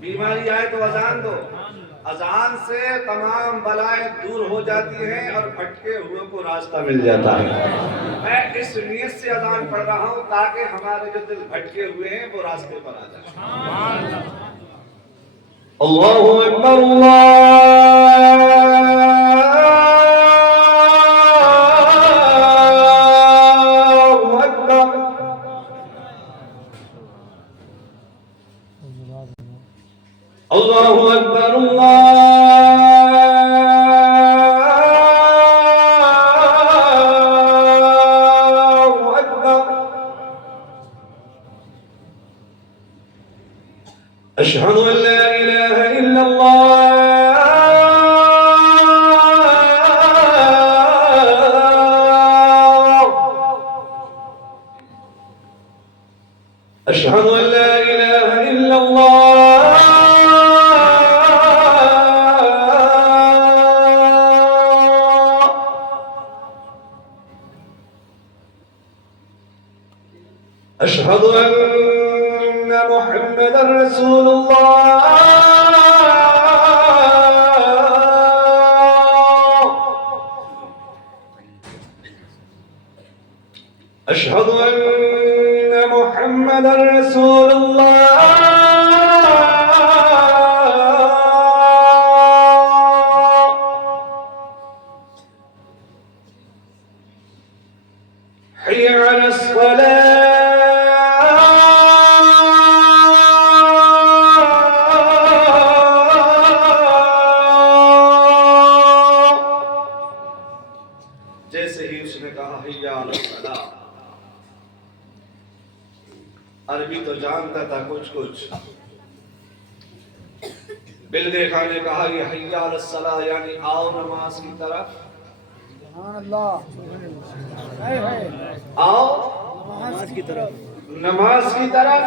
بیماری آئے تو اذان دو، اذان سے تمام بلائیں دور ہو جاتی ہیں اور بھٹکے ہوئے کو راستہ مل جاتا ہے۔ میں اس نیت سے اذان پڑھ رہا ہوں تاکہ ہمارے جو دل بھٹکے ہوئے ہیں وہ راستے پر آ جائیں۔ اللہ اکبر اللہ اکبر اللہ اکبر اشہد ان لا الہ الا اللہ اشہد ان لا الہ الا اللہ اشہد ان محمد رسول اللہ اشہد ان محمد رسول اللہ حی علی الصلاة جیسے ہی اس نے کہا حی علی الصلاۃ، عربی تو جانتا تھا کچھ بل دیکھا نے کہا یہ حی علی الصلاۃ یعنی آؤ نماز کی طرف، سبحان اللہ، آؤ نماز کی طرف، نماز کی طرف۔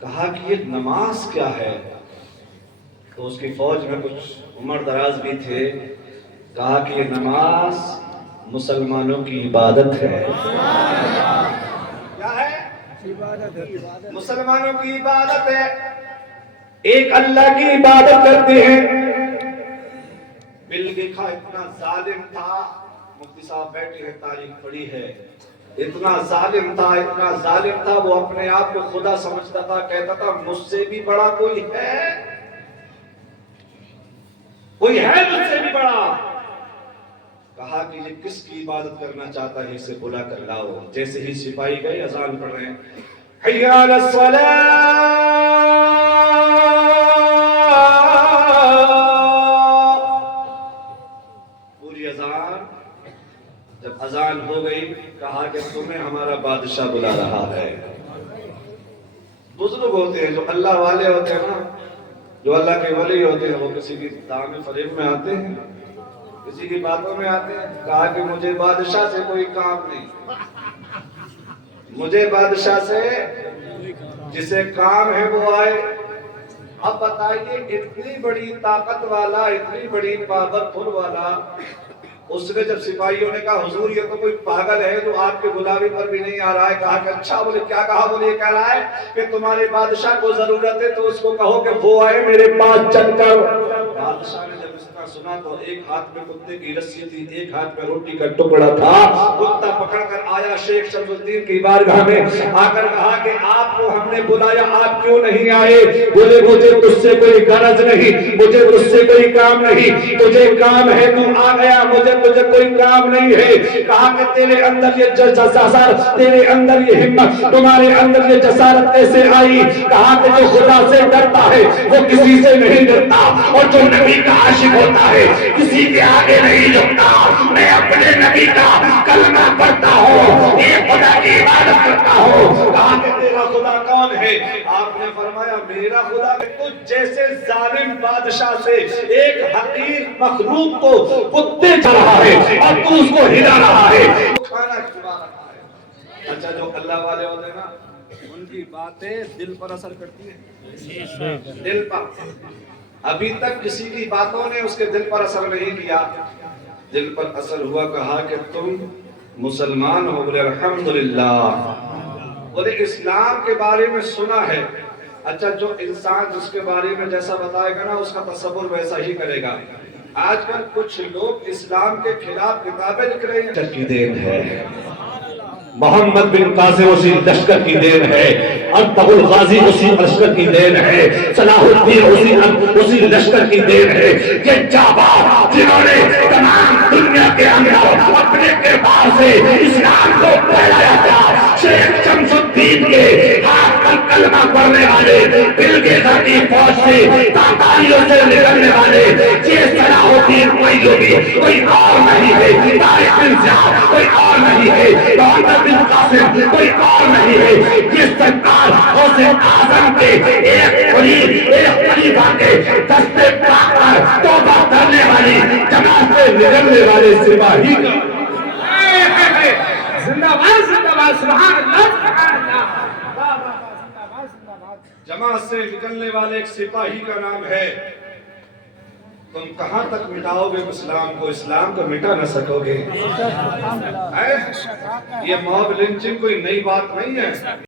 کہا کہ یہ نماز کیا ہے؟ تو اس کی فوج میں کچھ عمر دراز بھی تھے، کہا کہ یہ نماز مسلمانوں کی عبادت ہے۔ کیا ہے؟ عبادت ہے، مسلمانوں کی عبادت ہے، ایک اللہ کی عبادت کرتے ہیں۔ بل دیکھا اتنا ظالم تھا، مفتی صاحب بیٹھے ہیں تاریخ پڑھی ہے، اتنا ظالم تھا وہ اپنے آپ کو خدا سمجھتا تھا، کہتا تھا مجھ سے بھی بڑا کوئی ہے مجھ سے بھی بڑا۔ کہا کہ یہ کس کی عبادت کرنا چاہتا ہے اسے بلا کر لاؤ۔ جیسے ہی سپاہی گئے اذان پڑھ رہے ہیں حی علی الصلاۃ، پوری اذان جب اذان ہو گئی کہا کہ تمہیں ہمارا بادشاہ بلا رہا ہے۔ بزرگ ہوتے ہیں جو اللہ والے ہوتے ہیں نا، جو اللہ کے ولی ہوتے ہیں، وہ کسی کی دام فریب میں آتے ہیں، کسی کی باتوں میں آتے ہیں۔ کہا کہ مجھے بادشاہ سے کوئی کام نہیں، مجھے بادشاہ سے جسے کام ہے وہ آئے۔ اب بتائیے اتنی بڑی طاقت والا، اتنی بڑی پاورفل والا، اس نے جب سپاہیوں نے کہا حضور یہ تو کوئی پاگل ہے جو آپ کے غلامی پر بھی نہیں آ رہا ہے، کہا کہ اچھا، بولے کیا کہا؟ بولے یہ کہہ رہا ہے کہ تمہارے بادشاہ کو ضرورت ہے تو اس کو کہو کہ وہ آئے میرے پاس چل کر۔ بادشاہ نے جب اس کا سنا تو ایک ہاتھ میں کتے کی رسی تھی، ایک ہاتھ میں روٹی کا ٹکڑا تھا، کتا پکڑ کر آیا شیخ شمس الدین کی بارگاہ میں، آ کر کہا کہ آپ کو ہم نے بلایا، آپ کیوں نہیں آئے؟ بولے مجھے تجھ سے کوئی غرض نہیں، مجھے تجھ سے کوئی کام نہیں، تجھے کام ہے تو آ گیا، مجھے تجھے کوئی کام نہیں ہے۔ کہا کہ تیرے اندر یہ جسارت، تیرے اندر یہ ہمت، تمہارے اندر یہ جسارت کیسے آئی؟ کہا کہ جو خدا سے ڈرتا ہے وہ کسی سے نہیں ڈرتا، اور جو نبی کا عاشق ہوتا ہے کسی کے آگے نہیں جھکتا۔ میں اپنے نبی کا کلمہ پڑھتا ہوں، ایک خدا کی عبادت کرتا ہوں۔ کہا کہ تیرا خدا کون ہے؟ آپ نے فرمایا میرا خدا تجھ جیسے ظالم بادشاہ سے ایک حقیر مخلوق کو کتے چل رہا ہے اور تو اس کو ہلا رہا ہے، کھانا کھلا رہا ہے۔ اچھا جو اللہ والے ہوتے ہیں نا، ان کی باتیں دل پر اثر کرتی ہیں، دل پر۔ ابھی تک کسی کی باتوں نے اس کے دل پر اثر نہیں کیا، دل پر اثر ہوا۔ کہا کہ تم مسلمان ہو؟ بولے الحمدللہ۔ بولے اسلام کے بارے میں سنا ہے اچھا جو انسان جس کے بارے میں جیسا بتائے گا نا اس کا تصور ویسا ہی کرے گا. آج کل کچھ لوگ اسلام کے خلاف کتابیں لکھ رہے ہیں. کی دین ہے محمد بن قاسم اسی لشکر کی دین ہے, ارطغرل الغازی اسی لشکر کی دین ہے, صلاح الدین اسی لشکر کی دین ہے. یہ جابار جنہوں نے تمام دنیا کے اندر اپنے کردار سے اسلام کو پھیلایا تھا, شیخ شمس الدین کے ہاتھ پر کلمہ پڑھنے والے, دل کے ذاتی فوج سے تاتاریوں سے نکلنے والے, یہ صلاح الدین ایوبی کوئی اور نہیں ہے, طارق بن زیاد کوئی اور نہیں ہے, محمد بن قاسم کوئی اور نہیں ہے. یہ سرکار غوث اعظم کے ایک خلیفہ کے دستے پاک پر توبہ کرنے والی جماعت سے نکلنے والے سپاہی کا زندہ باد سبحان اللہ سبحان اللہ. جماعت سے نکلنے والے ایک سپاہی کا نام ہے. تم کہاں تک مٹاؤ گے اسلام کو, اسلام کو مٹا نہ سکو گے. یہ موب لنچنگ کوئی نئی بات نہیں ہے.